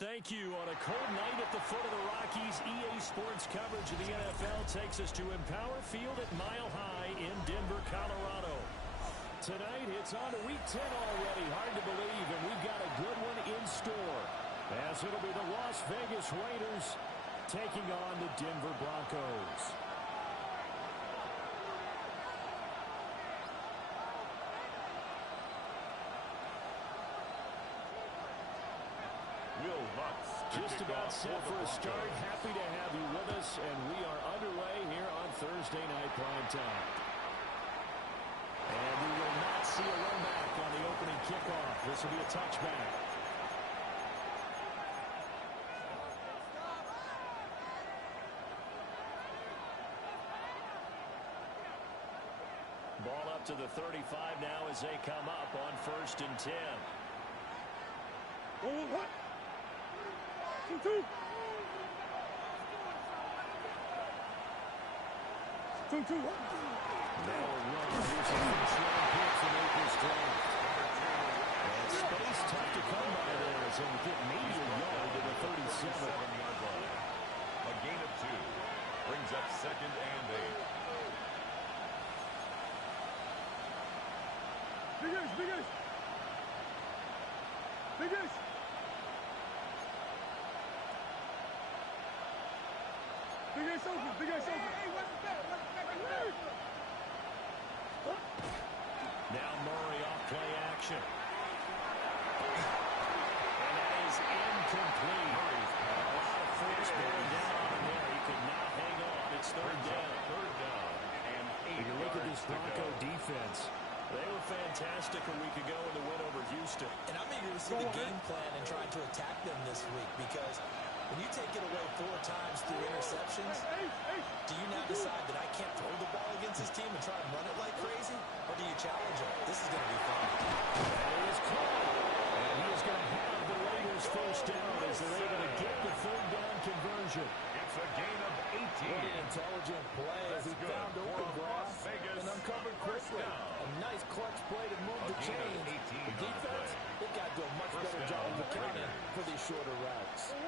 Thank you. On a cold night at the foot of the Rockies, EA Sports coverage of the NFL takes us to Empower Field at Mile High in Denver, Colorado. Tonight, it's on to Week 10 already. Hard to believe, and we've got a good one in store. As it'll be the Las Vegas Raiders taking on the Denver Broncos. Just about set for a start. Happy to have you with us, and we are underway here on Thursday Night Primetime. And we will not see a run back on the opening kickoff. This will be a touchback. Ball up to the 35 now as they come up on 1st and 10. What? 2-2. Now a runner using the first-round pick from April's draft. And space tough to come by there as they get maybe a yard to the 37-yard line. A gain of 2 brings up 2nd and 8. Big Ace. Big Ace open. Now Murray off play action. And that is incomplete. A lot of force bearing down on him there. He could not hang on. It's 3rd down. And 8 You look at this Bronco defense. They were fantastic a week ago in the win over Houston. And I'm eager to see the game plan and trying to attack them this week, because when you take it away 4 times through interceptions, do you now decide that I can't throw the ball against this team and try and run it like crazy? Or do you challenge them? This is going to be fun. That is caught. And he is going to have the Raiders first down as they're able to get the 3rd down conversion. It's a gain of 18. What an intelligent play as he found open grass and uncovered quickly. A nice clutch play to move the chains. The defense, they've got to do a much better job of accounting for these shorter routes.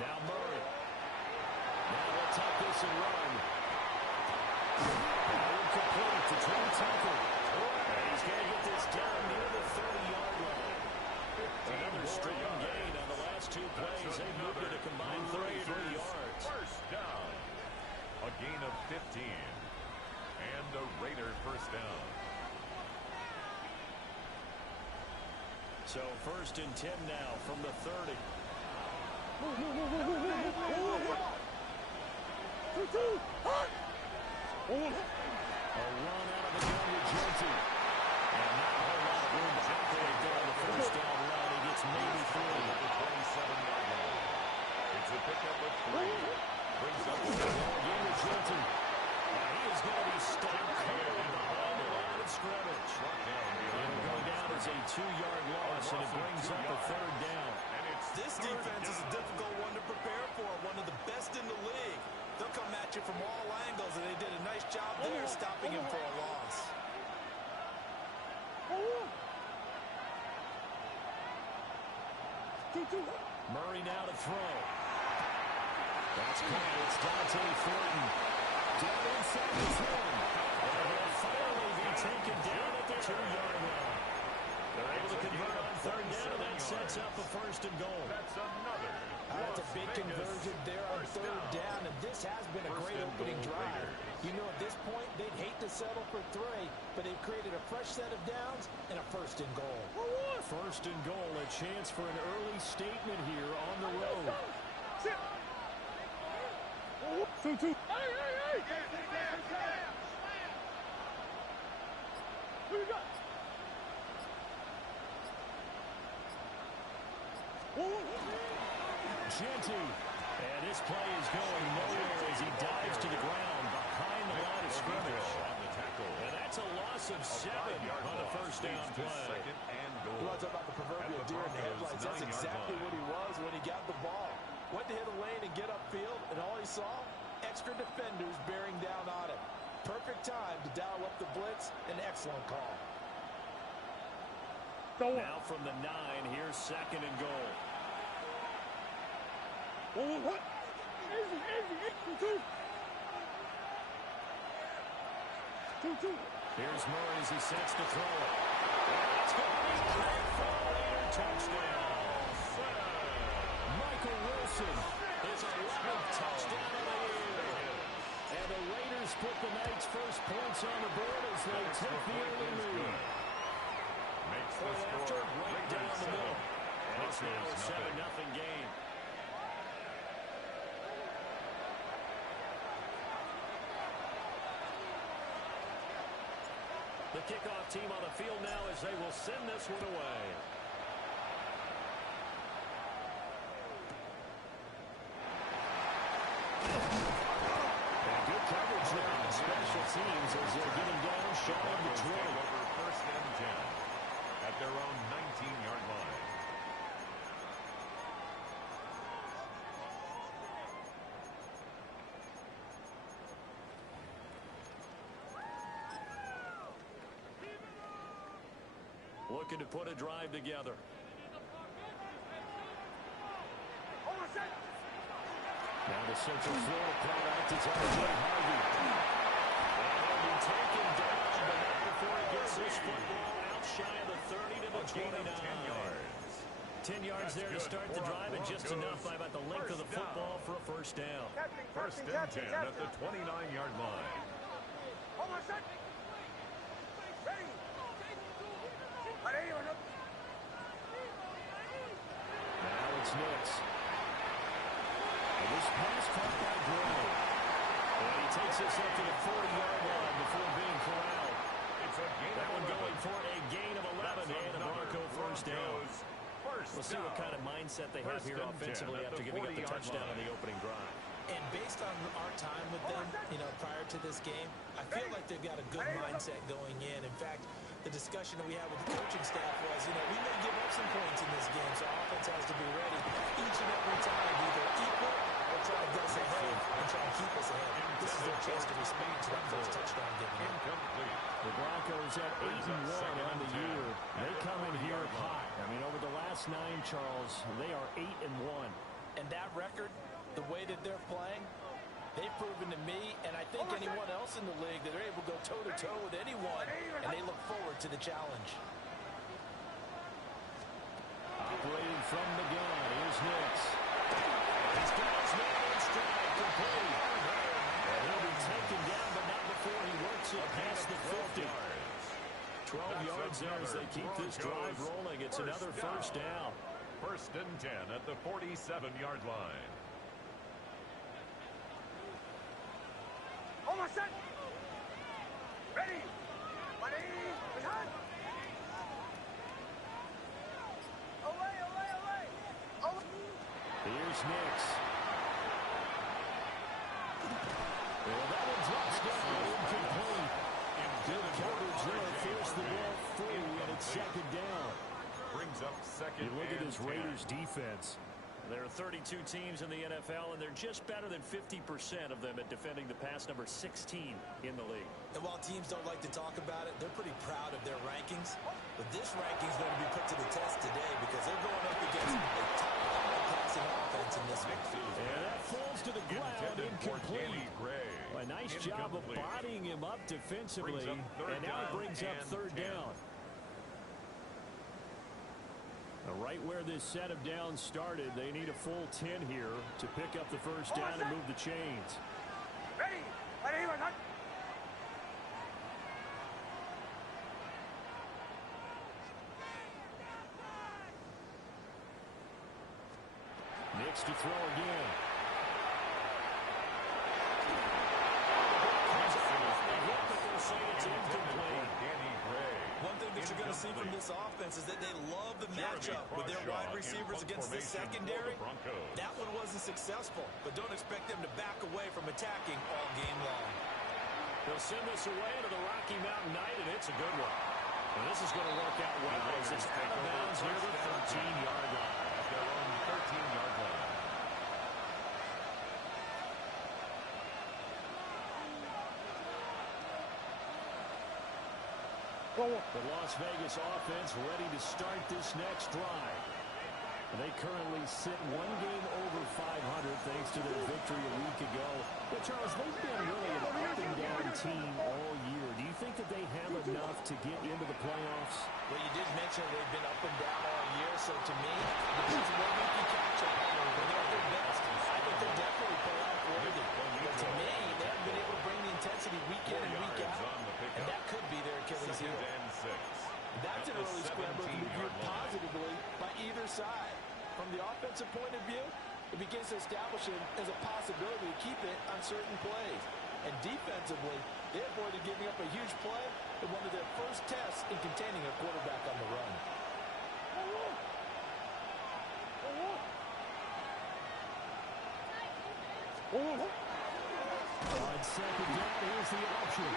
Now Murray. Now they'll tuck this and run. Now incomplete to Trey Tucker. And he's going to get this down near the 30-yard line. Another strong gain on the last 2 plays. They moved it a combined 33 yards. First down. A gain of 15. And a Raider first down. So 1st and 10 now from the 30. Move. A run out of the gun with Genty. And not a whole lot of room to operate there on the first down run. He gets maybe 3. The 27-yard line. It's a pickup of 3. Brings up the again with Genty. Now he is going to be stopped clear behind the line of scrimmage. It'll go down as a 2-yard loss, and it brings up a 3rd down. This defense is a difficult one to prepare for, one of the best in the league. They'll come at you from all angles, and they did a nice job there stopping him for a loss. Murray now to throw. That's caught. It's Dante Thornton. Down inside the 10. And he'll finally be taken down at the 2-yard line. They're able to convert on 3rd down, and that sets up a 1st and goal. That's another. That's a big conversion there on 3rd down, and this has been a great opening drive. You know, at this point, they'd hate to settle for 3, but they've created a fresh set of downs and a 1st and goal. 1st and goal, a chance for an early statement here on the road. 2-2. Who you got? Genty. And this play is going nowhere as he dives to the ground behind the line of scrimmage. And that's a loss of 7 on the first down play. Second and goal. You want to talk about the proverbial deer in the headlights? That's exactly what he was when he got the ball. Went to hit a lane and get upfield, and all he saw, extra defenders bearing down on him. Perfect time to dial up the blitz. An excellent call. Now from the 9, here's 2nd and goal. What? Easy. 2. Here's Murray as he sets to throw it. It's going to be great for a Raider touchdown. Michael Wilson, his 11th touchdown of the year. And the Raiders put the night's first points on the board as they take the early lead. Makes the After, score right down the middle. And it's now a 7-0 game. The kickoff team on the field now as they will send this one away. And good coverage there on special teams as they're getting down shy of the 20. Over 1st and 10 at their own 19-yard line. Looking to put a drive together. Now the Central Florida product is R.J. Harvey. And he'll be taken down, but not before he gets his football out shy of the 30 to the 29. 10 yards. 10 yards there to start the drive, and just enough by about the length of the football for a first down. 1st and 10 at the 29-yard line. Now it's Nix. And this pass caught by Gray. And he takes this up to the 40-yard line before being corralled. It's a gain That of one 11. going for a gain of 11 and a Bronco first down. We'll see what kind of mindset they have here offensively after giving up the touchdown on the opening drive. And based on our time with them, prior to this game, I feel like they've got a good mindset going in. In fact, the discussion that we had with the coaching staff was, we may give up some points in this game, so offense has to be ready each and every time, either equal or try to get us ahead and try to keep us ahead. This is their chance to respond to that first touchdown given up. Incomplete. The Broncos at 8-1 on the year. They come in here hot. Over the last 9, Charles, they are 8-1. And that record, the way that they're playing, they've proven to me, and I think anyone else in the league, that they're able to go toe-to-toe with anyone, and they look forward to the challenge. Operating from the gun, here's Nix. He's got his man in stride, complete. And he'll be taken down, but not before he works it past the 50. 12 yards there as they keep this drive rolling. It's another first down. 1st and 10 at the 47-yard line. Here's Nix. Well, that one drops down, incomplete. Good coverage there, forced the ball free, and it's 2nd down. Brings up 2nd. You look at this 10. Raiders defense. There are 32 teams in the NFL, and they're just better than 50% of them at defending the pass, number 16 in the league. And while teams don't like to talk about it, they're pretty proud of their rankings. But this ranking is going to be put to the test today because they're going up against a top passing offense in this one. And that falls to the ground, incomplete. A nice job of bodying him up defensively, and now it brings up 3rd down. Right where this set of downs started, they need a full 10 here to pick up the first down and move the chains. Nix to throw again. One thing that you're going to see from this offense is that they love the matchup with their wide receivers against the secondary. That one wasn't successful, but don't expect them to back away from attacking all game long. They'll send this away to the Rocky Mountain Night, and it's a good one. And this is going to work out well as it's out of bounds near the 13-yard line. At their own 13-yard line. The Las Vegas offense ready to start this next drive. They currently sit one game over 500 thanks to their victory a week ago. But, Charles, they've been really an up-and-down team all year. Do you think that they have enough to get into the playoffs? Well, you did mention they've been up and down all year, so to me, it depends on what week you catch them. When they're at their best, I think they're definitely playoff worthy. But to me, they haven't been able to bring the intensity week in and week out, and that could be their Achilles heel. That's an early scramble to be viewed positively by either side. From the offensive point of view, it begins to establish it as a possibility to keep it on certain plays. And defensively, they avoided giving up a huge play in one of their first tests in containing a quarterback on the run. On second down, here's the option.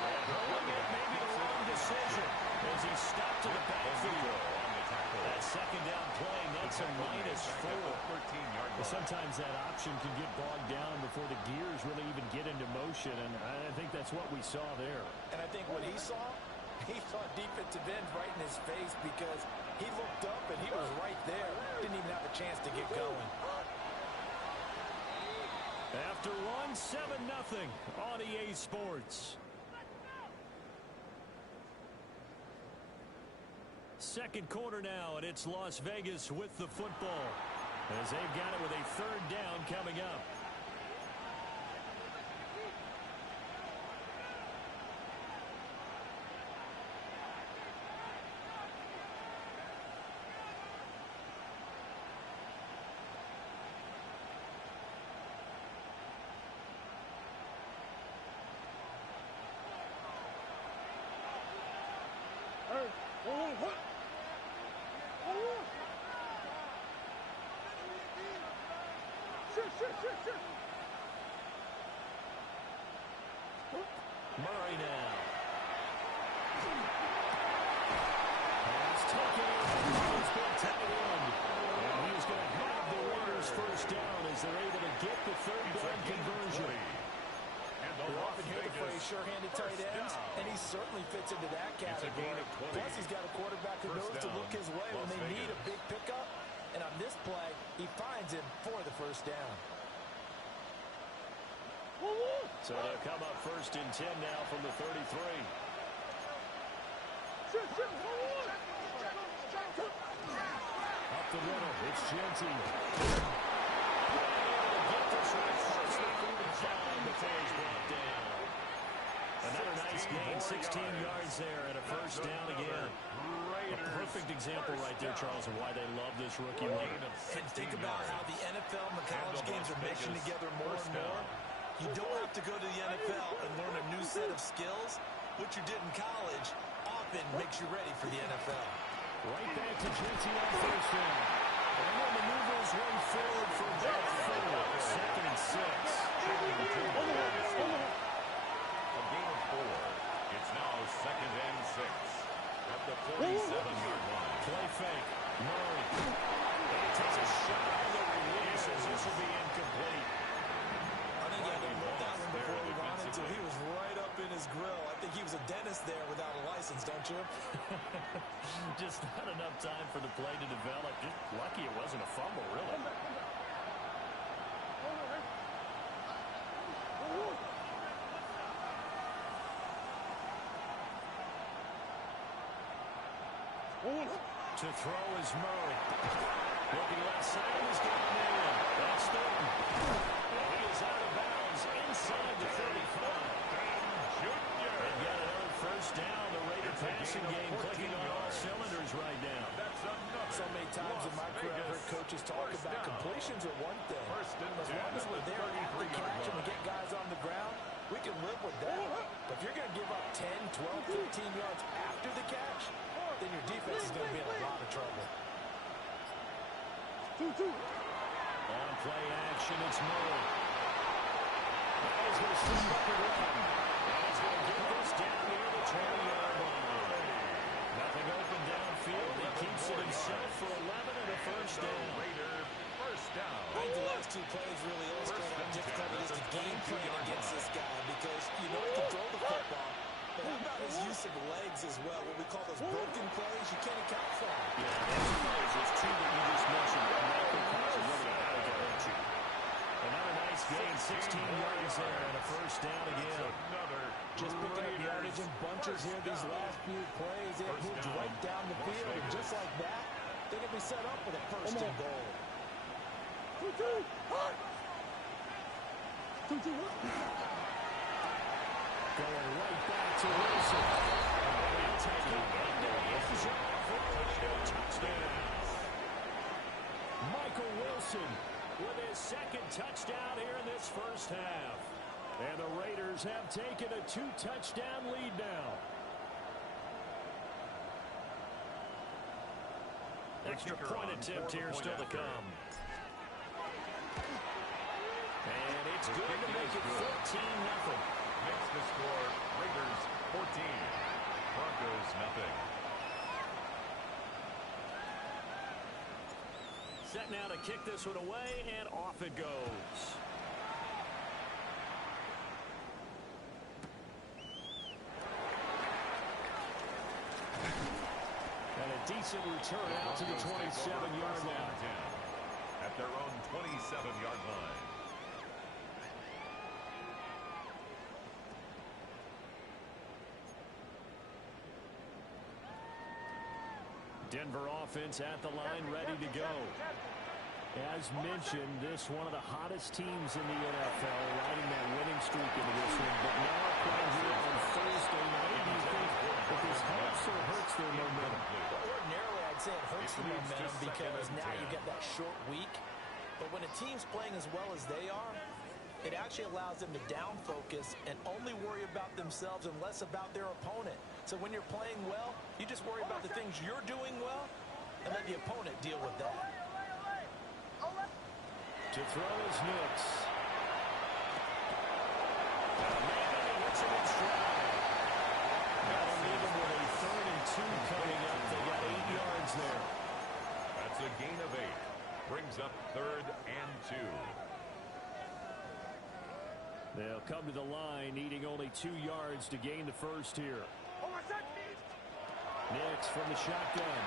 And throwing it maybe the wrong decision as he stopped to the backfield. That second down play nets a -4. Sometimes that option can get bogged down before the gears really even get into motion, and I think that's what we saw there. And I think what he saw defensive end right in his face because he looked up and he was right there. Didn't even have a chance to get going. After one, 7-0 on EA Sports. Second quarter now, and it's Las Vegas with the football as they've got it with a third down coming up. Murray now. He's taken it. He's been tight end. And he's going to have the Raiders first down as they're able to get the third down conversion. We often hear the phrase sure-handed tight ends, and he certainly fits into that category. Plus, he's got a quarterback who knows to look his way when they need a big pickup. And on this play, he finds him for the first down. So they'll come up first and 10 now from the 33. Up the middle, it's Genty. Get this right first. Before he's brought down. Another nice gain, 16 yards there and a first down again. A perfect example right there, Charles, of why they love this rookie league. And think about how the NFL and the college games are meshing together more and more. You don't have to go to the NFL and learn a new set of skills. What you did in college often makes you ready for the NFL. Right back to Genty on first down. And then the movers run forward for about 4. Second and 6. A gain of 4. It's now second and 6 at the 47-yard line. Play fake. Murray. And he takes a shot on the release as this will be incomplete. I think I didn't look that one before we won until he was right up in his grill. I think he was a dentist there without a license, don't you? Just not enough time for the play to develop. Just lucky it wasn't a fumble, really. To throw is Murray. Looking left side, he's got it in. That's Thornton. And he is out of bounds inside the 35. They've got another first down. The Raider passing game clicking on all cylinders right now. So many times in my career I've heard coaches talk about completions are one thing. As long as we're there at the catch and we get guys on the ground, we can live with that. But if you're going to give up 10, 12, 15 yards after the catch, then your defense is going to be in a lot of trouble. On play action, it's Murray. He's going to step up and run. And he's going to get this down near the 20-yard line. Nothing open downfield. He keeps it himself for 11 and a first down. I think the last two plays really illustrate how difficult it is to game plan against this guy because you know he can throw the football, but how about his use of legs as well? What is there, and a first down again. Just picking up yardage in bunches here these last few plays. They have moved right down the field, and just like that, they can be set up with a first and goal. 2-2, hot! 2-2, hot! Going right back to Wilson. He'll take it into the end zone for a touchdown. Michael Wilson with his second touchdown here in this first half. And the Raiders have taken a 2-touchdown lead now. Extra point attempt here still to come. And it's good to make it 14-0. Makes the score Raiders 14, Broncos nothing. Set now to kick this one away, and off it goes. And a decent return out to the 27-yard line. At their own 27-yard line. Denver offense at the line, ready to go. As mentioned, this one of the hottest teams in the NFL, riding that winning streak into this one. But now playing here on Thursday night, do you think that this helps or hurts their momentum? Well, ordinarily, I'd say it hurts the momentum because now you get that short week. But when a team's playing as well as they are, it actually allows them to down focus and only worry about themselves and less about their opponent. So when you're playing well, you just worry about the things you're doing well and let the opponent deal with that. To throw is Nix. And hits him in stride. That'll leave him with a 3rd and 2 coming up. They got 8 yards there. That's a gain of 8. Brings up 3rd and 2. They'll come to the line, needing only 2 yards to gain the first here. Nix from the shotgun.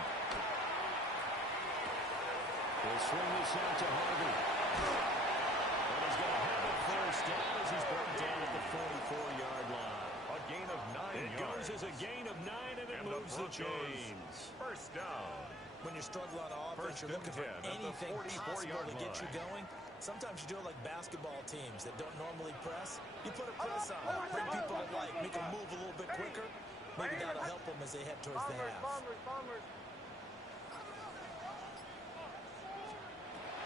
He'll swing this out to Harvey. And he's going to have it first down as he's brought down at the 44-yard line. A gain of 9 It yards. goes as a gain of 9, and it moves the chains. First down. When you're struggling on offense, you're looking for anything possible to get you going. Sometimes you do it like basketball teams that don't normally press. You put a press on, bring people to life, make them move a little bit quicker. Maybe that'll help them as they head towards the half.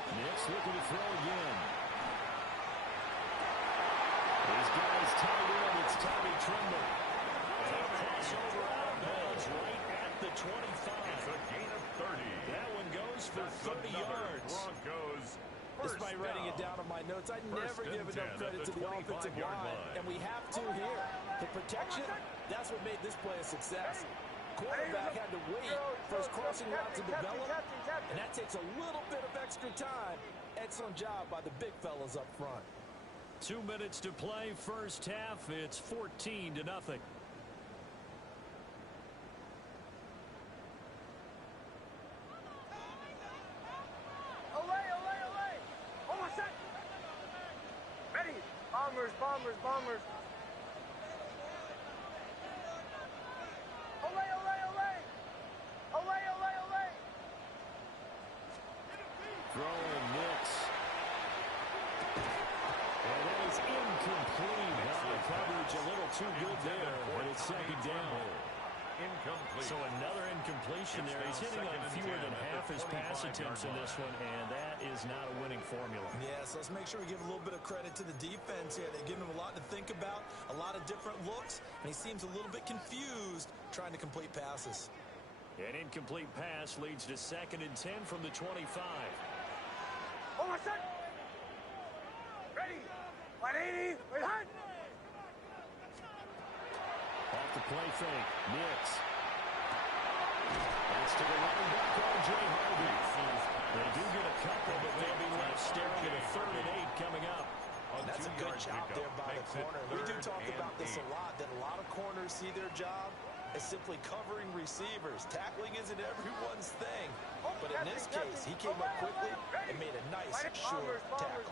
Nix looking to throw again. These guys tied in. It's Tommy Tremble. And a crossover out of bounds right at the 25. It's a gain of 30. That one goes for 30 yards. Broncos. Despite writing it down on my notes, I never give enough credit to the offensive line, and we have to here. The protection, that's what made this play a success. Quarterback had to wait for his crossing route to develop, and that takes a little bit of extra time. Excellent job by the big fellas up front. 2 minutes to play, first half. It's 14-0. Bombers. Olay. Throwing Nix. And that is incomplete. The coverage a little too good there, but it's second down. Incomplete. So another incompletion there. He's hitting on fewer than half his pass attempts in this one, and that is not a winning formula. Yes, let's make sure we give a little bit of credit to the defense here. They've given him a lot to think about, a lot of different looks, and he seems a little bit confused trying to complete passes. An incomplete pass leads to 2nd and 10 from the 25. Ready. 180. Right. Off the play fake, Nix. It's to the running back, R.J. Harvey. They do get a couple, but they'll be left staring at a 3rd and 8 coming up. That's a good job there by the corner. We do talk about this a lot, that a lot of corners see their job as simply covering receivers. Tackling isn't everyone's thing. But in this case, he came up quickly and made a nice, sure tackle.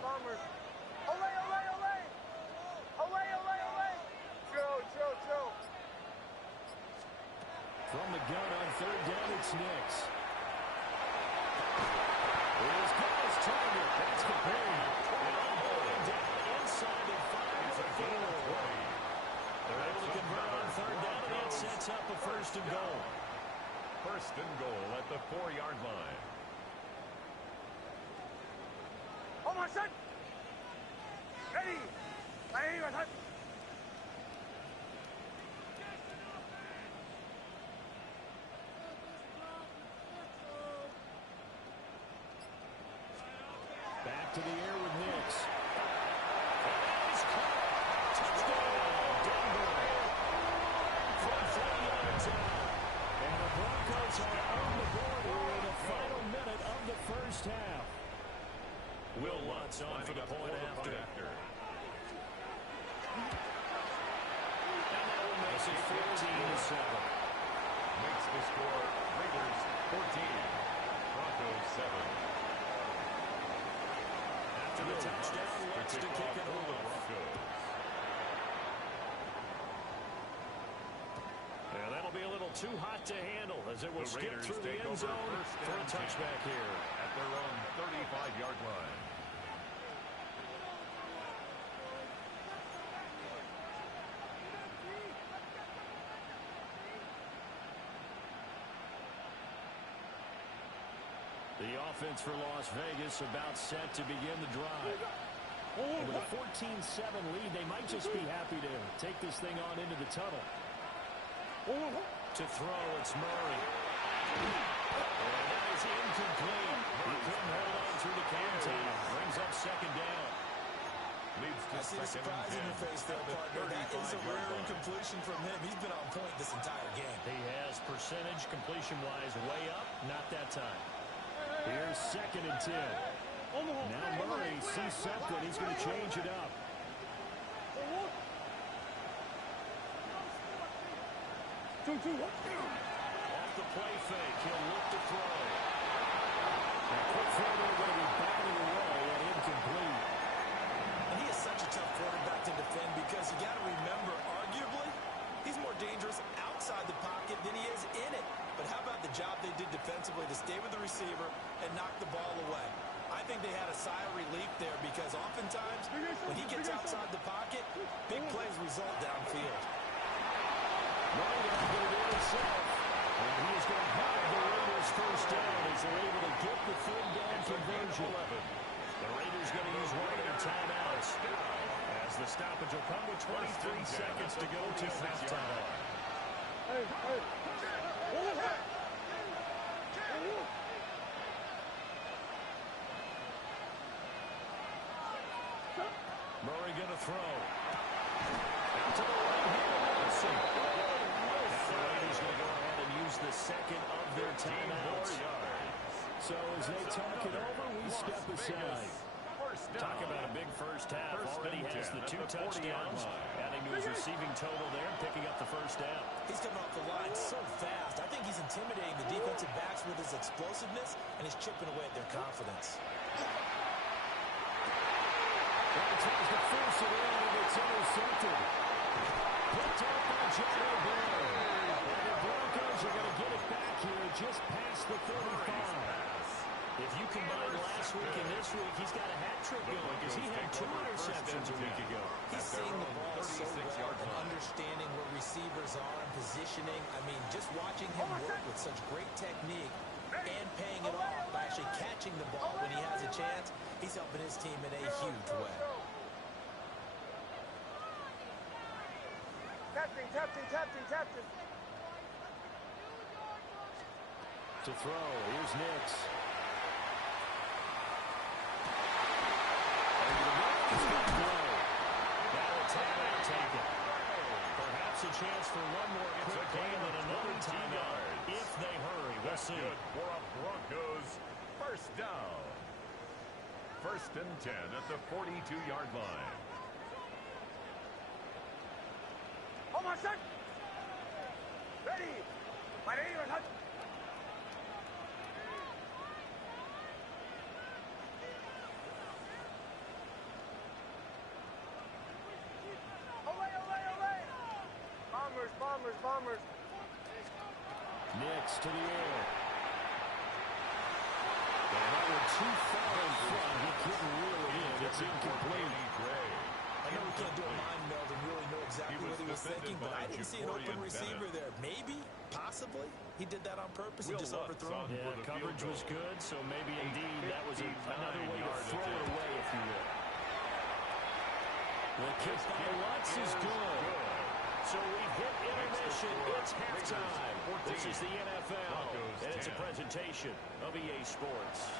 From the gun on third down, it's Nix. Here's Gall's target. That's complete. Going down inside the 5 for 4. They're able to convert on third down, and that sets up a first and goal. First and goal at the 4-yard line. Hold on, son. Ready. Ready, son. Back to the air with Nix. He's caught. Touchdown, Denver. From 30 yards out. And the Broncos are on the board here in the final minute of the first half. Will Lutz on for the point after. And that one makes it 14-7. Makes the score Raiders 14, Broncos 7. After the touchdown, Lutz to kick it off. And that'll be a little too hot to handle as it will skip through the end zone for a touchback here. At their own 35-yard line. The offense for Las Vegas about set to begin the drive. And with a 14-7 lead, they might just be happy to take this thing on into the tunnel. To throw, it's Murray. And that is incomplete. He couldn't hold on through the countdown. Brings up second down. Leads to I see the surprise in your face there, partner. That is a rare incompletion from him. He's been on point this entire game. He has percentage completion-wise way up. Not that time. Here's second and 10. Now Murray sees something. He's going to change it up. Off the play fake. He'll look to throw. A quick throw there going to be batted away and incomplete. And he is such a tough quarterback to defend because you got to remember, arguably, he's more dangerous outside the pocket than he is in it. But how about the job they did defensively to stay with the receiver and knock the ball away? I think they had a sigh of relief there because oftentimes when he gets outside the pocket, big plays result downfield. Running out going to do it himself. And he is going to have the Raiders first down as they're able to get the third down conversion. The Raiders going to use one of their timeouts as the stoppage will come with 23 seconds to go to halftime. Murray going to throw. Out to the right here. Wilson. The Raiders going to go ahead and use the second of their timeouts. So as they talk it over, we step aside. Talk about a big first half. Already has the 2 touchdowns. Adding to his receiving total there, picking up the first down. He's coming off the line so fast. I think he's intimidating the defensive backs with his explosiveness, and he's chipping away at their confidence. And he tries to force it in, and it's intercepted. Picked up by Johnny Brown. And the Broncos are going to get it back here just past the 35. If you combine last week and this week, he's got a hat trick going because he had 2 interceptions a week ago. He's seeing the ball so well and understanding where receivers are and positioning. I mean, just watching him work with such great technique and paying it off by actually catching the ball when he has a chance, he's helping his team in a huge way. Captain. To throw, here's Nix. Perhaps a chance for one more quick game and another timeout if they hurry. We'll see. Good for a Broncos first down. First and 10 at the 42-yard line. Hold on, son. Ready. My name is Hudson. Away. Bombers. Knicks to the air. And that one too far in front. He couldn't reel it in. It's incomplete. I know we can't do a mind meld and really know exactly what he was thinking, but I didn't see an open receiver there. Maybe, possibly, he did that on purpose and just overthrown. Yeah, coverage was good, so maybe indeed that was another way to throw it away, if you will. The kick by Lutz is good. So we've hit intermission. It's halftime. This is the NFL, and it's a presentation of EA Sports.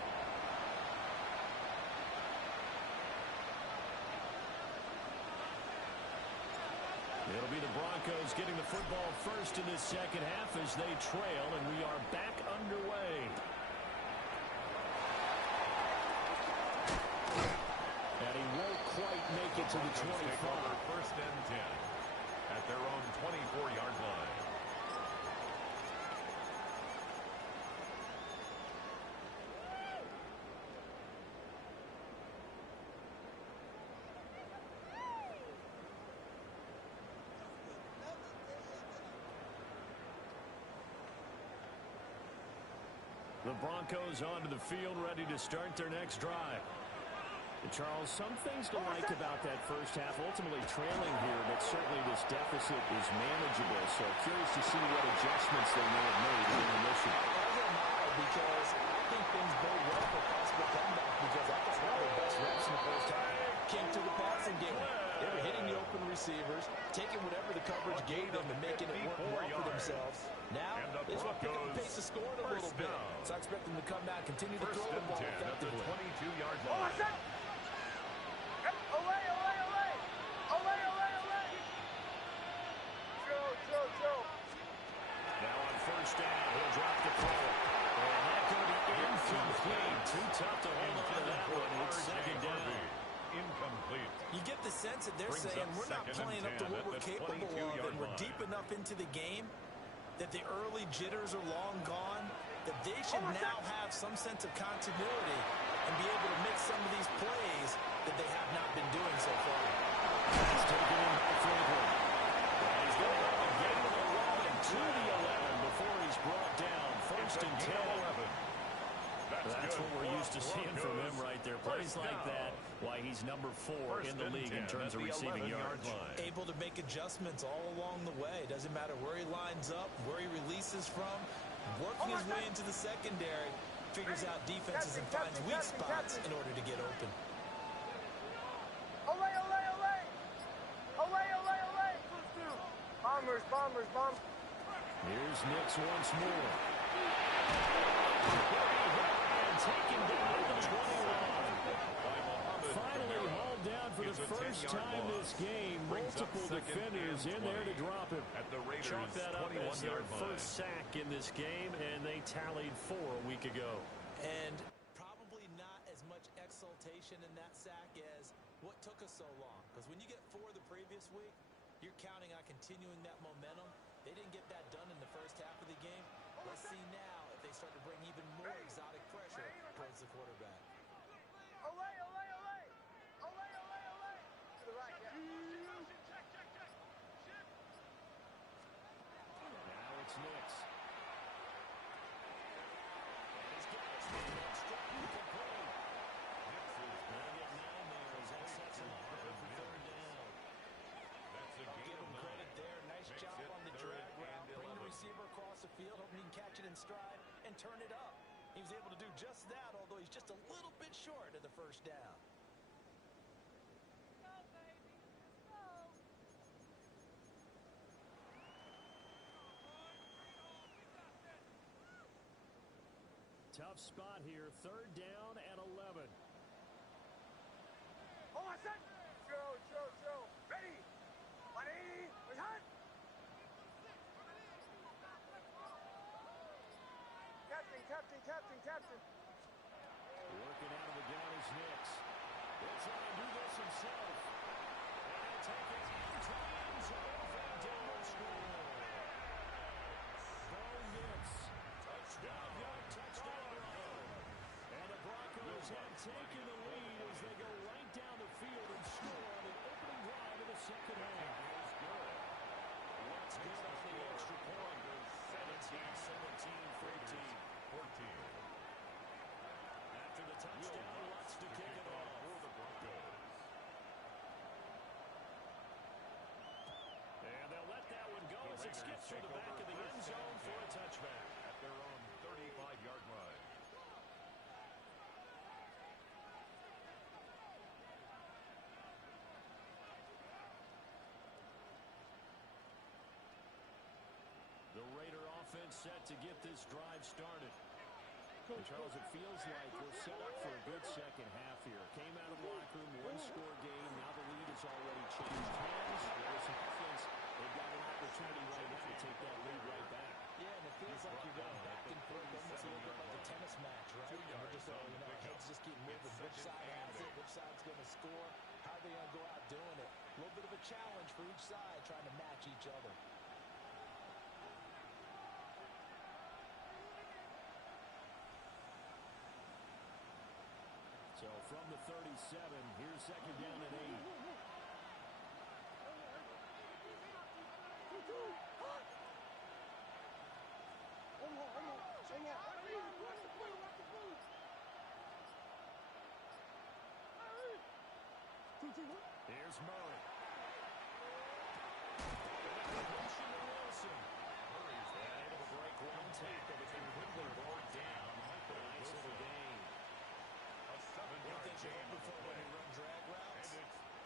It'll be the Broncos getting the football first in this second half as they trail, and we are back underway. And he won't quite make it to the 25. First and 10 at their own 24-yard line. The Broncos onto the field, ready to start their next drive. And Charles, some things to like about that first half. Ultimately trailing here, but certainly this deficit is manageable. So curious to see what adjustments they may have made in the mission. As am I, because I think things bode well for possible comeback, because that was one of their best reps in the first half. Came to the passing game. They were hitting the open receivers, taking whatever the coverage gave them and making it work well for themselves. Now, they just want to pick up the pace of scoring a little bit. So I expect them to come back, continue to throw the ball effectively. 22-yard Oh, line. my son! Away, away, away! Away, away, away! Joe. Now on first down, he'll drop the throw. And that's going to be incomplete. Too tough to hold on to that one. It's second down. Incomplete. You get the sense that they're saying we're not playing up to what we're capable of, and we're deep enough into the game that the early jitters are long gone, that they should now have some sense of continuity and be able to make some of these plays that they have not been doing so far. He's taken in by Franklin. And he's going to have a gain of 11 to the 11 before he's brought down. First and 10. That's what we're used to seeing from him right there. Plays like that, why he's number 4 in the league in terms of receiving yards. Able to make adjustments all along the way. Doesn't matter where he lines up, where he releases from. Working his way into the secondary, figures out defenses and finds weak spots in order to get open. Away, away, away! Away, away, away! Bombers. Here's Knicks once more. Taken down at the 21. Finally hauled down for the first time this game. Multiple defenders in there to drop him. Chalk that up as their first sack in this game, and they tallied 4 a week ago. And probably not as much exultation in that sack as what took us so long. Because when you get 4 the previous week, you're counting on continuing that momentum. They didn't get that done in the first half of the game. Let's see now if they start to bring even more exotic pressure towards the quarterback. Away! To the right, yeah. Now it's Knicks. And he's got his man struck incomplete. They'll get 9 there as that sets him up for third down. I'll give him credit there. Nice job on the drag route. Bring the receiver across the field, hoping he can catch it in stride and turn it up. He was able to do just that, although he's just a little bit short of the first down. Tough spot here. Third down at 11. Oh, my son! Joe. Ready! 180! Return! Captain. Working out of the gun is Knicks. He'll try and do this himself. And he'll take it into the end zone for a down score. Bo Nix. Touchdown run. And the Broncos have taken the lead as they go right down the field and score on the opening drive of the second half. Let's get on the extra point. 17-7. skips through the back of the end zone for a touchback. At their own 35-yard line. The Raider offense set to get this drive started. And Charles, it feels like we're set up for a good second half here. Came out of the locker room, one-score game. Now the lead has already changed hands. There's an offense. They've got an opportunity right now to take that lead right back. Yeah, and it feels like you're going back and forth, almost a little bit like a tennis match, right? And we're just, heads just keep moving. Which side has it? Which side's going to score? How are they going to go out doing it? A little bit of a challenge for each side, trying to match each other. So from the 37, here's second down and 8. Here's Murray. Motion to Wilson. Murray's able to break one tackle, but then quickly brought down. Nice little gain. One thing you hope for when you run drag routes,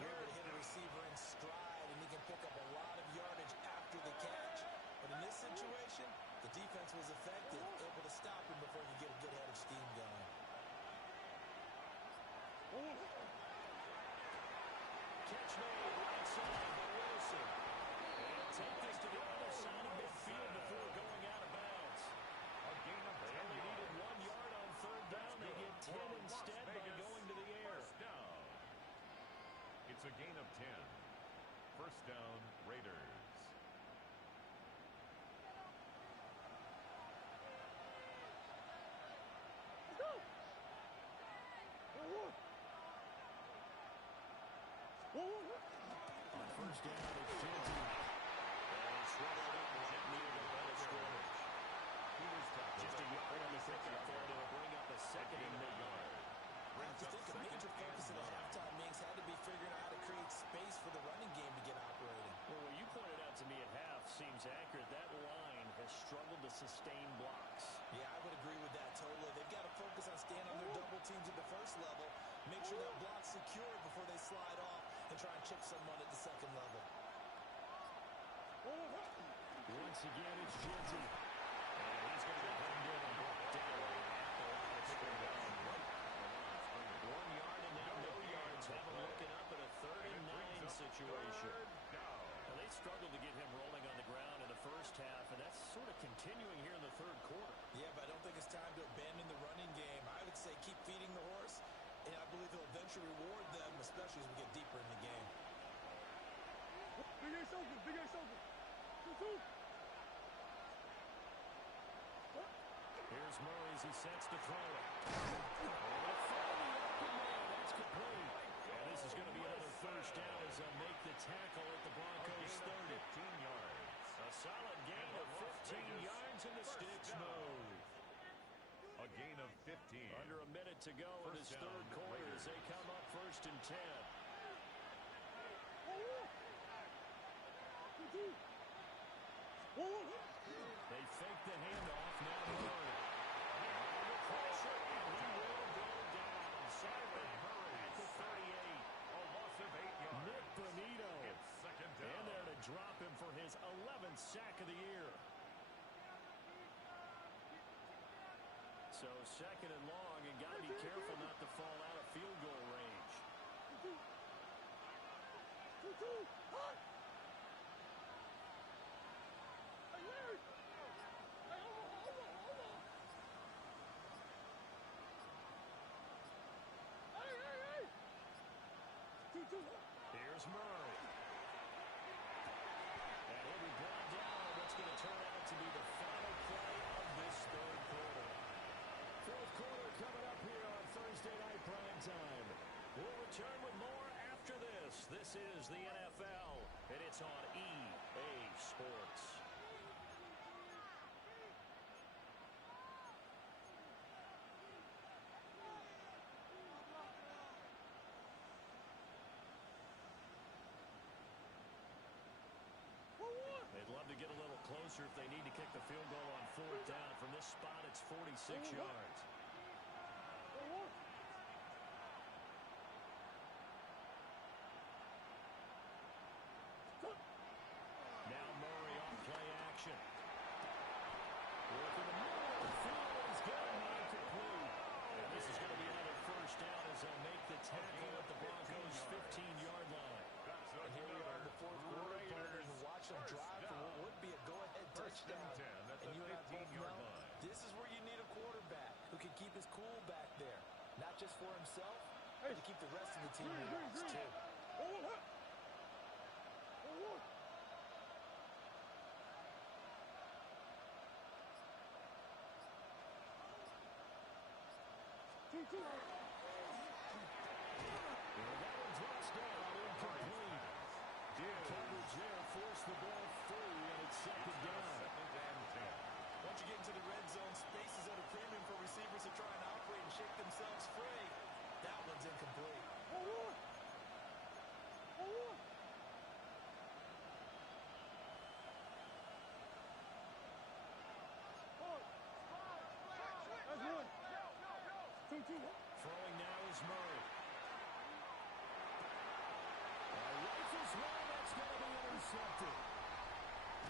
you're able to hit a receiver in stride, and he can pick up a lot of yardage after the catch. But in this situation, the defense was effective, able to stop him before he could get a good head of steam going. Catch made right side by Wilson. And take this to the other side of midfield before going out of bounds. A gain of They only needed 1 yard on third down. They get 10 instead by going to the air. First down. It's a gain of 10. First down, Raiders. On first down, it's Genty. And he swaddled up right near the line of scrimmage. He was Just a yard on the pickup there to bring up a second and mid-yard. I just think a major focus of the halftime meetings had to be figuring out how to create space for the running game to get operating. Well, what you pointed out to me at half seems accurate. That line has struggled to sustain blocks. Yeah, I would agree with that totally. They've got to focus on staying on their double teams at the first level, make sure that block's secure before they slide off and try and chip someone at the second level. Once again, it's Genty. And he's going to get home good and brought down at the line of scrimmage. 1 yard and now no yards. Have him looking up at a 3rd and 9 situation. Now, they struggled to get him rolling on the ground in the first half, and that's sort of continuing here in the third quarter. Yeah, but I don't think it's time to abandon the running game. I would say keep feeding the horse, and I believe he'll eventually reward them, especially as we get deeper in the game. Big ass open, big ass open. Here's Murray as he sets to throw it. That's complete. And this is going to be another first down as they make the tackle at the Broncos 30. 15 yards. A solid gain of 15 yards and the sticks move. A gain of 15. Under a minute to go in this third quarter as they come up 1st and 10. They fake the handoff. Now Murray. Under pressure, and he will go down. Simon Murray at the 38. A loss of 8 yards. Nick Bonito. It's second down. And there to drop him for his 11th sack of the year. So second and long, and got to be careful not to fall out of field goal range. Here's Murray. And he'll be brought down on what's going to turn out to be the final play of this third quarter. Fourth quarter coming up here on Thursday Night Prime Time. We'll return with more after this. This is the NFL, and it's on EA Sports. They'd love to get a little closer if they need to kick the field goal on 4th down. From this spot, it's 46 yards. Now Murray on play action. Working the middle of the field. He's got him not complete. And this is going to be another first down as they'll make the tackle at the Broncos' 15-yard line. And here we are in the fourth quarter, players, and watch them drive for what would be a go-ahead touchdown. And you and I both know this is where you need a quarterback who can keep his cool back there. Not just for himself, but to keep the rest of the team relaxed, too. That one drops down, incomplete. Coverage there, forced the ball free, and it's 2nd down. Once you get into the red zone, space is at a premium for receivers to try and operate and shake themselves free. That one's incomplete. Throwing now is Murray. Rifles one, that's going to be intercepted.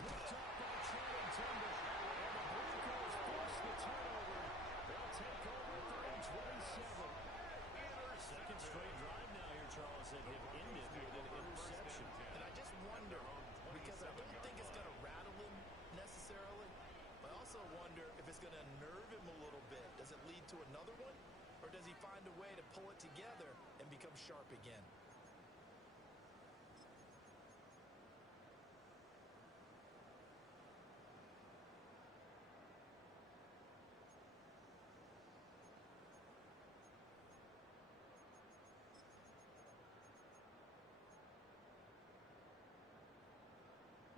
Looked up by Trent and Tindall. And the Broncos force the turnover. They'll take over 3-27. Second straight drive now here, Charles, that have ended with an interception. And I just wonder, because I don't think it's going to rattle him necessarily, but I also wonder if it's going to nerve him a little bit. Does it lead to another one? Or does he find a way to pull it together and become sharp again?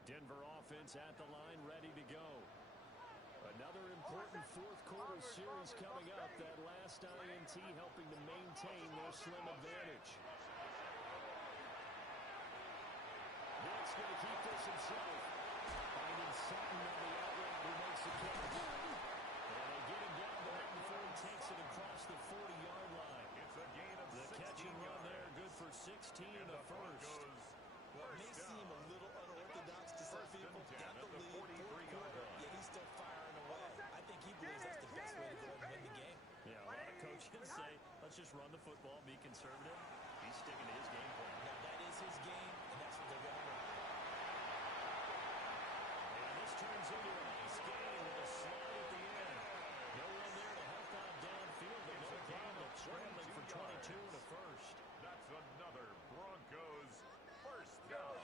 Denver offense at the line, ready to go. Another important fourth quarter series coming up. That last INT helping to maintain their slim advantage. That's going to keep this himself. Finding Sutton on the outlet who makes the catch. And they get him down the right before he takes it across the 40-yard line. It's a gain of the catch and run there, good for 16 in the first. Well, it may seem a little unorthodox to some people. Got the lead, fourth quarter, yet he's still firing away. I think he believes that's the best way to go and win the game. Yeah, a lot of coaches say, let's just run the football, be conservative. He's sticking to his game plan. Now, that is his game, and that's what they're going to run. And this turns into a nice game with a slide at the end. No one there to help out downfield, but no problem scrambling for 22 in the first. That's another Broncos first down.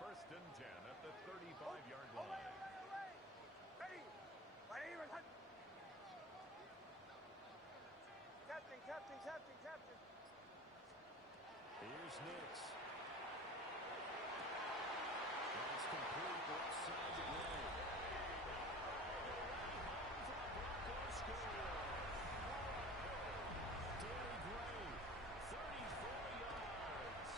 1st and 10 at the 35-yard line. Ready. My name is Hunt. Captain. Here's Nix. That's complete left side to Gray. Broncos score. Danny Gray, 34 yards.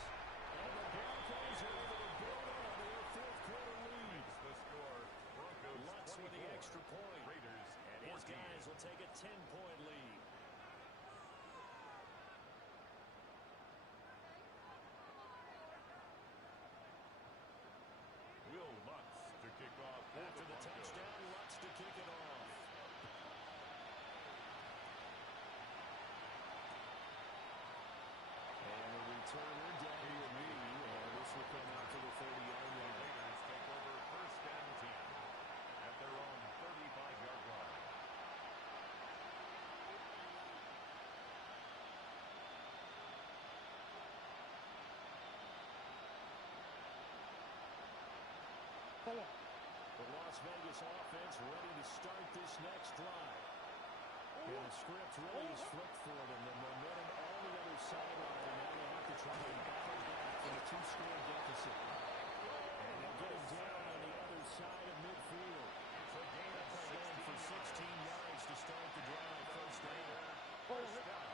And the Broncos are able to build on their fourth quarter lead. The score, Broncos Lutz with the extra point. Raiders And his guys will take a 10-point lead. Will Lutz to kick off. After the touchdown, Lutz to kick it off. And the returner down to the knee. And this will come out to the 30-yard line. Raiders take over 1st and 10 at their own 35-yard line. The Las Vegas offense ready to start this next drive. And the script really is flipped for them. The momentum on the other sideline. And now they have to try and battle back from a 2-score deficit. And they'll get him down on the other side of midfield. It's a gain of Going for 16 yards to start the drive. First down. First down.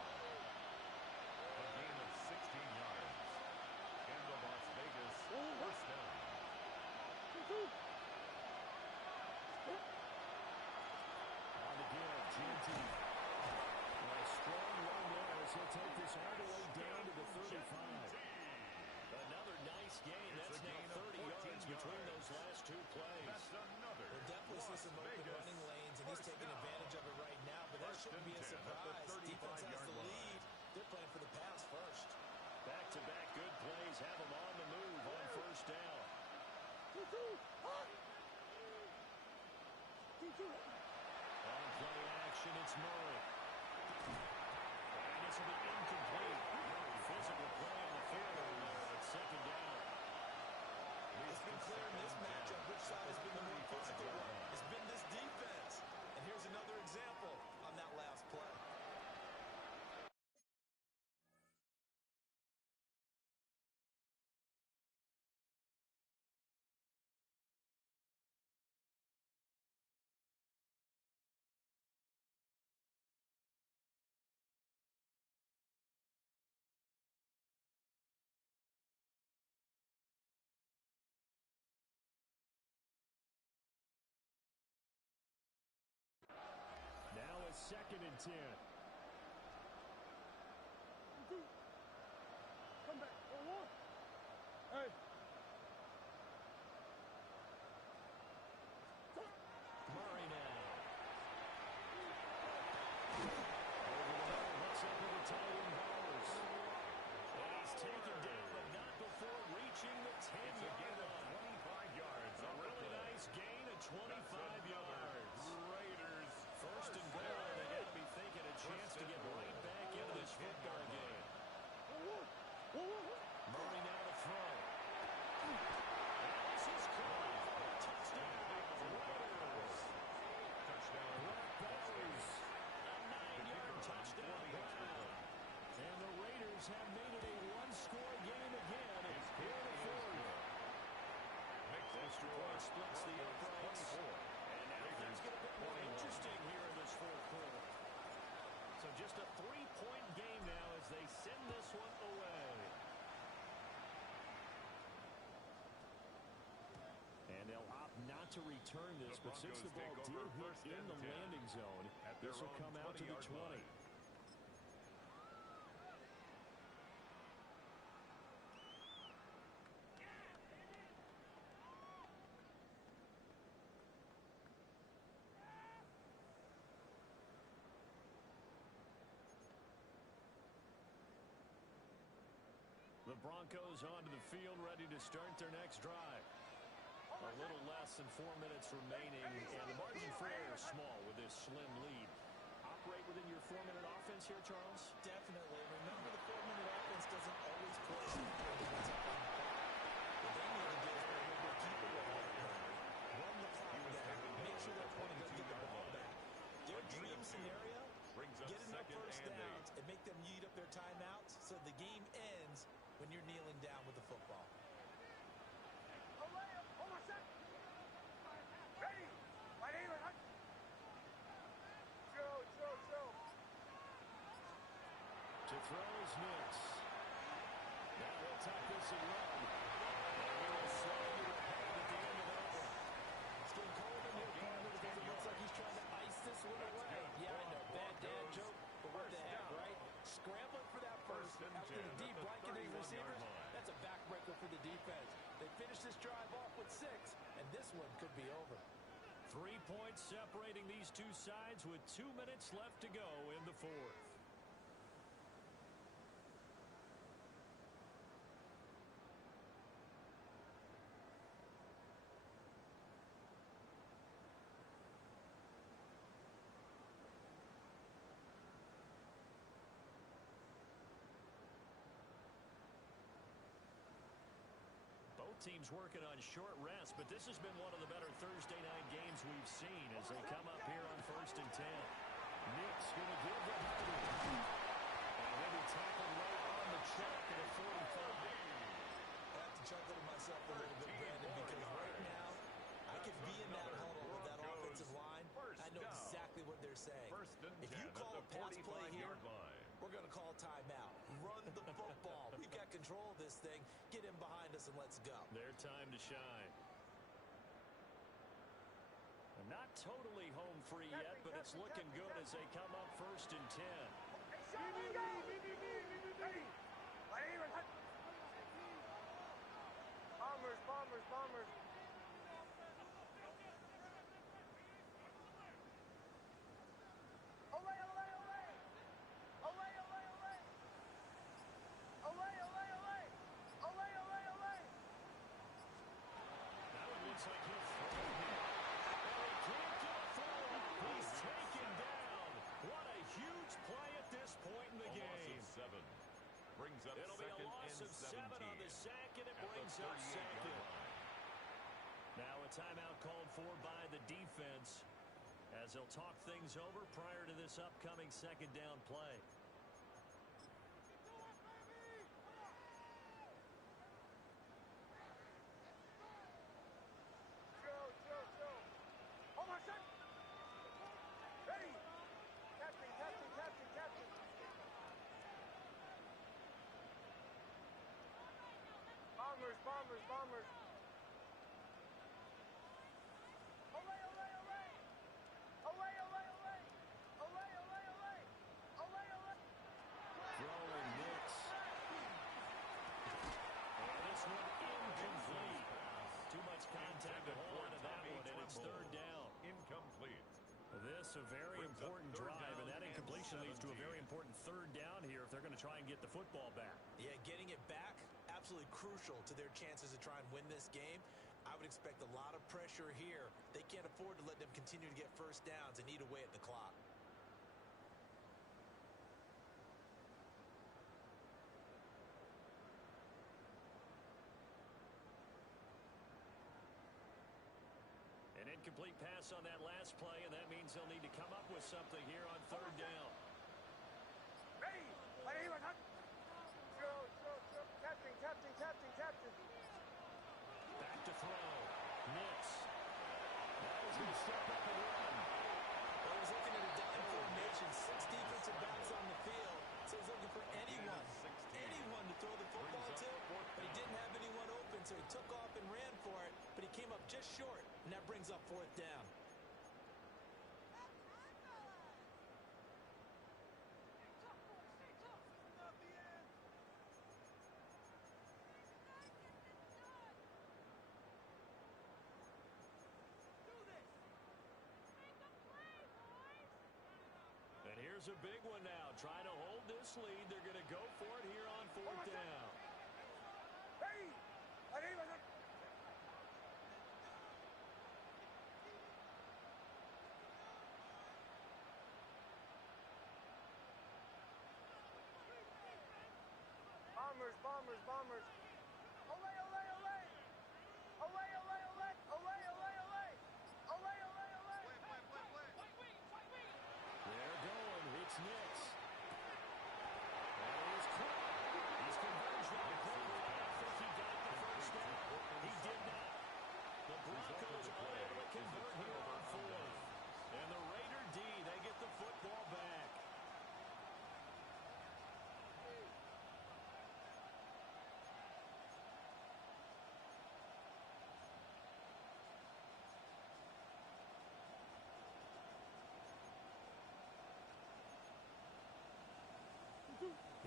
A gain of 16 yards. And the Las Vegas first down. some open running lanes, and he's taking advantage of it right now, but that shouldn't be a surprise. Defense has the lead. They're playing for the pass first. Back-to-back good plays have them on the move on first down. On play action, it's Murray. And this will be incomplete. Very physical play on the field. It's second down. It's been clear in this matchup which side has been the more physical one. It's been this defense. And here's another example on that last play. Now it's 2nd and 10. Come back. Hey. Murray now. Over the middle, hooks up with the tight end Bowers. And he's taken down, but not before reaching the 10-yard line. 25 yards. A really nice gain of 25 yards. Raiders. First and goal, they got to be thinking a chance to get right back into this football game. Murray now to throw. And this is caught. Touchdown, Raiders. Touchdown. Brock Bowers, a 9-yard touchdown ground. And the Raiders have made it a one-score game again. It's here in the fourth. Extra point splits the uprights. And now things get a bit more interesting here in this fourth quarter. So just a 3-point game now as they send this one away. And they'll opt not to return this, but since the ball did hit in the landing zone, this will come out to the 20. The Broncos onto the field, ready to start their next drive. A little less than 4 minutes remaining, and the margin for error is small with this slim lead. Operate within your 4-minute offense here, Charles? Definitely. Remember, the 4-minute offense doesn't always play when it's up on the clock. What they need to do is remember to keep it run the clock down, make sure their opponent doesn't get the ball back. Their dream scenario, get enough first downs and make them eat up their timeouts so the game ends when you're kneeling down with the football. Ready. My name is Joe. To throw is Nix. Now he'll tuck this and run. And he will slow you ahead at the end of that one. It's getting cold in here, partner, because it looks like he's trying to ice this one away. Yeah, I know. Bad dad joke, but what the heck, right? Scrambling for that first after the deep blanket his receivers. That's a backbreaker for the defense. They finish this drive off with 6, and this one could be over. 3 points separating these two sides with 2 minutes left to go in the fourth. Teams working on short rest, but this has been one of the better Thursday night games we've seen as they come up here on 1st and 10. Nick's going to give them Hardy. And he'll be tackled right on the check at a 45. I have to chuckle to myself a little bit, Brandon, because right now I could be in that huddle with that offensive line. I know exactly what they're saying. If you call a pass play here, we're going to call timeout. Run the football. We've got control of this thing. Get in behind us and let's go. Their time to shine. Not totally home free yet, but it's looking good as they come up 1st and 10. Ready. My name is Bombers. loss of 7 on the sack, and it brings up second. Now a timeout called for by the defense as they'll talk things over prior to this upcoming second down play. Hold on, son. Ready. Captain. Bombers. Throwing mix. And this one incomplete. Too much contact to hold on to that one, and it's third down. Incomplete. This a very important drive, and that incompletion leads to a very important third down here if they're going to try and get the football back. Yeah, getting it back, absolutely crucial to their chances to try and win this game. I would expect a lot of pressure here. They can't afford to let them continue to get first downs and eat away at the clock. An incomplete pass on that last play, and that means they'll need to come up with something here on third down. Ready. My name is Hunt. Throw. Captain. Back to throw. Nix. Now he's going to step up and run. Well, he's looking at a dime formation, 6 defensive backs on the field. So he's looking for anyone to throw the football to, but he didn't have anyone open, so he took off and ran for it, but he came up just short, and that brings up fourth down. And here's a big one now. Trying to hold this lead. They're going to go for it here on fourth down. Ready. My name is Hunt. Bombers. They're going. It's Nix. That is caught. He's converged on the play. I think he got the first down. He did not. The Broncos unable to convert here on fourth. And the Raider D, they get the football back.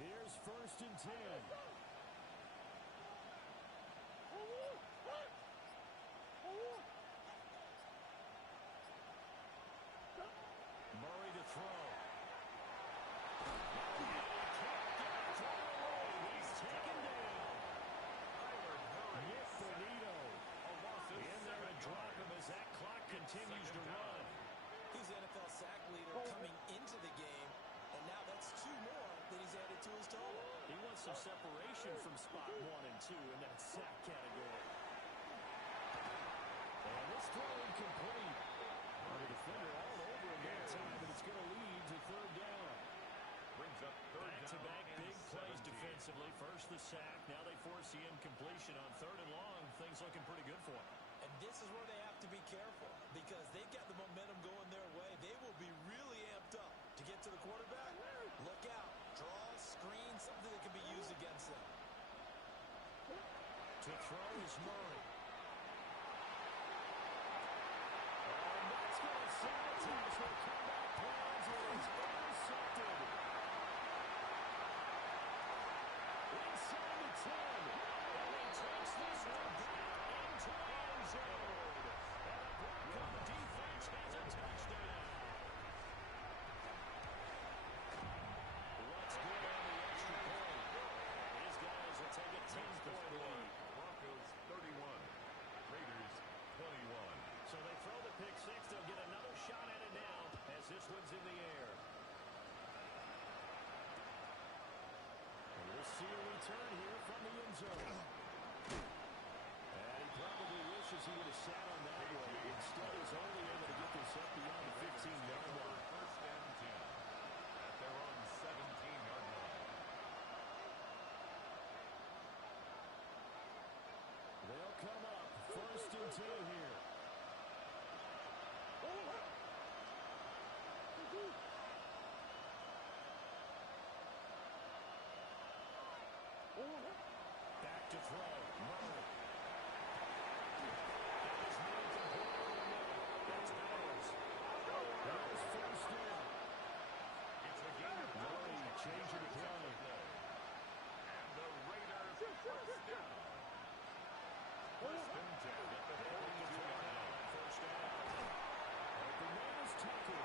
Here's first and 10. Murray to throw. He's taken down. Nick Bonito in there to drop him as that clock continues to run. He's the NFL sack leader coming into the game, and now that's 2 more that he's added to his total. He wants some separation from spot 1 and 2 in that sack category. And this throw incomplete. The defender all over him that time, but it's going to lead to third down. Brings up third down. Back-to-back big plays 17. defensively. First the sack. Now they force the incompletion on third and long. Things looking pretty good for them. And this is where they have to be careful because they've got the momentum going their way. They will be really amped up to get to the quarterback. Look out. Draw, screen, something that can be used against them. To throw is Murray. And that's going to sabotage their comeback plans, and it's intercepted. Inside the 10. And he takes this one back into the end zone. And the Bronco defense has a touchdown. Let's go on the extra point. These guys will take a 10-point lead. Broncos 31. zone. And he probably wishes he would have sat on that one. Instead, he's only able to get this up beyond the 15-yard line. First and 10 at their own 17-yard line. They'll come up first and 10 here. Back to throw. Murray. That's Bowers. There's first down. It's a gain of Murray changing the play. And the Raiders first down. First and 10 at the 42-yard line. First down. The man is Tucker.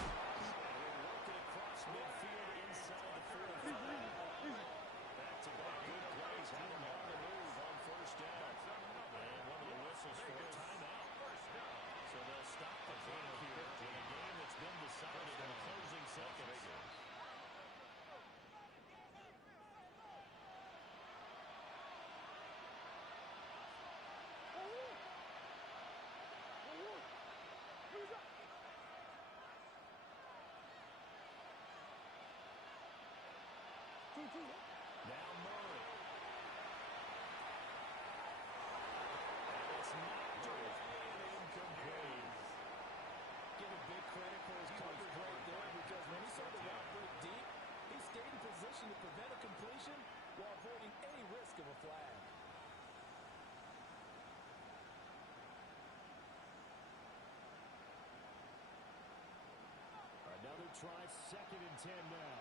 And we're working across midfield inside the 45. Back-to-back good plays. Have him on the move on first down. And one of the whistles for a timeout. So they'll stop the clock here in a game that's been decided in the closing seconds. Now Murray. And it's knocked away and incomplete. Give him big credit for his coverage right there, because when he saw the route break deep, he stayed in position to prevent a completion while avoiding any risk of a flag. Another try, second and 10 now.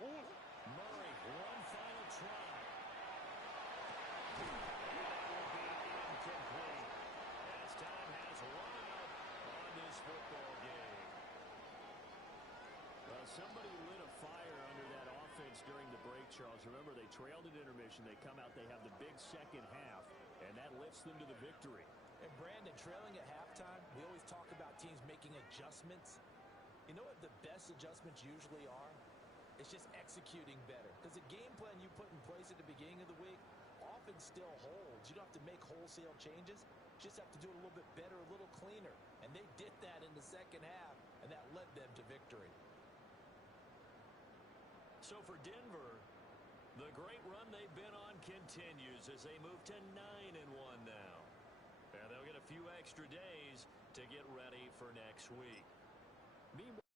Murray, one final try. And that will be incomplete. As time has run out on this football game. Well, somebody lit a fire under that offense during the break, Charles. Remember, they trailed at intermission. They come out, they have the big second half, and that lifts them to the victory. And Brandon, trailing at halftime, we always talk about teams making adjustments. You know what the best adjustments usually are? It's just executing better. Because the game plan you put in place at the beginning of the week often still holds. You don't have to make wholesale changes. You just have to do it a little bit better, a little cleaner. And they did that in the second half, and that led them to victory. So for Denver, the great run they've been on continues as they move to 9-1 now. And they'll get a few extra days to get ready for next week. Meanwhile,